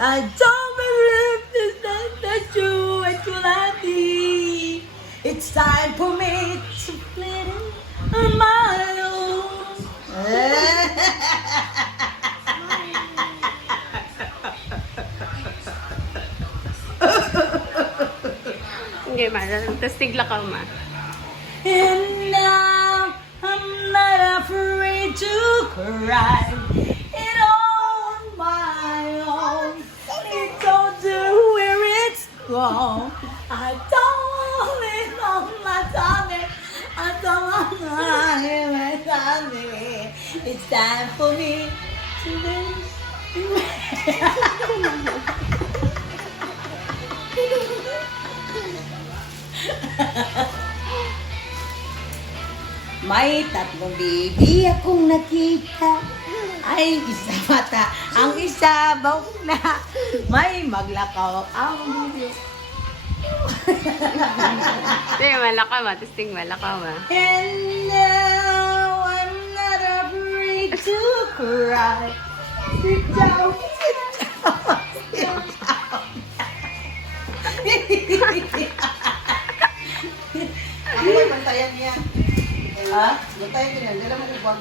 I don't believe this that you and you like me. It's time for me to split it on my own. Sige, ma. Tapos tigla ka, ma. And now I'm not afraid to cry it on my own. It don't do where it's wrong. I don't want it on my tummy. I don't want it on my tummy. It's time for me to live. May tatlong baby akong nakita. Ay, isa mata, ang isa na. May maglakaw ang bibig. Sige, malakaw, ma. Tapos ting malakaw, ma. And now I'm not afraid to cry. Sit down, sit down, sit down. Ako may bantayan niya. Ha? Bantayan ko niya. Dala mo ubang.